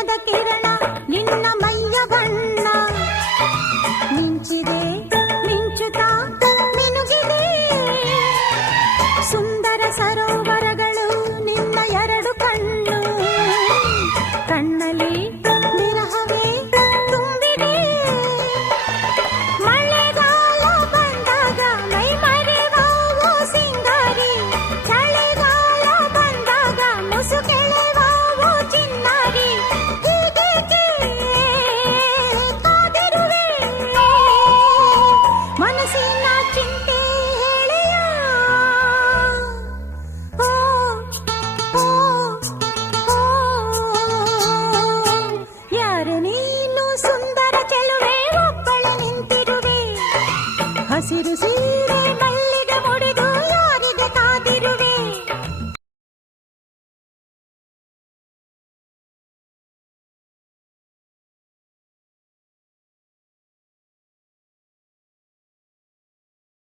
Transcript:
ಚಿನ್ನದ ಕಿರಣ ನಿನ್ನ ಮೈಯ ಬಣ್ಣ ಮಿಂಚಿದೆ ಮಿಂಚುತ್ತಾ ಮಿನುಗಿದೆ ಸುಂದರ ಸರೋವರಗಳು ನಿನ್ನ ಎರಡು ಕಣ್ಣು ಕಣ್ಣಲ್ಲಿ ವಿರಹವೇ ತುಂಬಿದೆ ಮಳೆಗಾಲ ಬಂದಾಗ ಮೈ ಮರೆವಾವೋ ಸಿಂಗಾರಿ ಚಳಿಗಾಲ ಬಂದಾಗ ಮುಸುಕೆಳೆವಾವೋ ಚಿನ್ನಾರಿ ಹೀಗೇಕೆ ಕಾದಿರುವೆ ಮನಸ್ಸಿನ ಚಿಂತೆ ಹೇಳಿಯ ಓ ಓ ಓ ಯಾರು ನೀನು ಸುಂದರ ಚೆಲುವೆ ಒಬ್ಬಳೆ ನಿಂತಿರುವೆ ಹಸಿರು